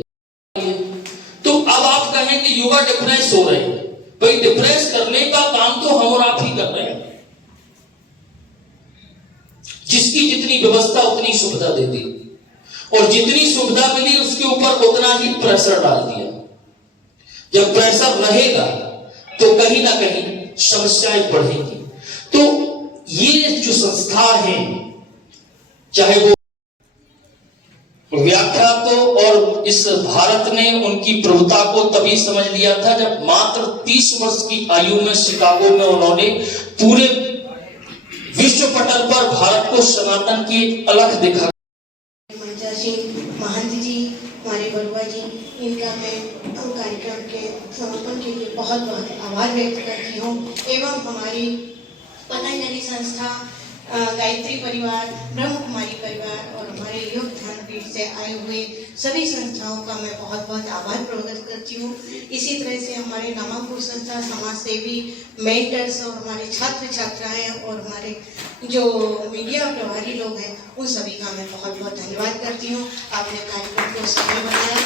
तो अब आप कहें कि युवा डिप्रेस हो रहे हैं। भाई डिप्रेस करने का काम तो हम और आप ही कर रहे हैं। जिसकी जितनी व्यवस्था उतनी सुविधा दे दी, और जितनी सुविधा मिली उसके ऊपर उतना ही प्रेशर डाल दिया। जब प्रेशर रहेगा तो कहीं ना कहीं समस्याएं बढ़ेंगी। तो ये जो संस्था है, चाहे वो व्याख्या, तो और इस भारत ने उनकी प्रभुता को तभी समझ लिया था जब मात्र 30 वर्ष की आयु में शिकागो में उन्होंने पूरे विश्व पटल पर भारत को सनातन की अलख दिखा। महंत जी, हमारे बरुआ जी, इनका मैं कार्यक्रम के समापन के लिए बहुत बहुत आभार व्यक्त करती हूँ। एवं हमारी पतंजलि संस्था, गायत्री परिवार, ब्रह्म कुमारी परिवार और हमारे योग ध्यानपीठ से आए हुए सभी संस्थाओं का मैं बहुत बहुत आभार प्रकट करती हूँ। इसी तरह से हमारे नामापुर संस्था, समाज सेवी, मेंटर्स और हमारे छात्र छात्राएं और हमारे जो मीडिया प्रभारी लोग हैं, उन सभी का मैं बहुत बहुत धन्यवाद करती हूँ। आपने कार्यक्रम को समय बनाया।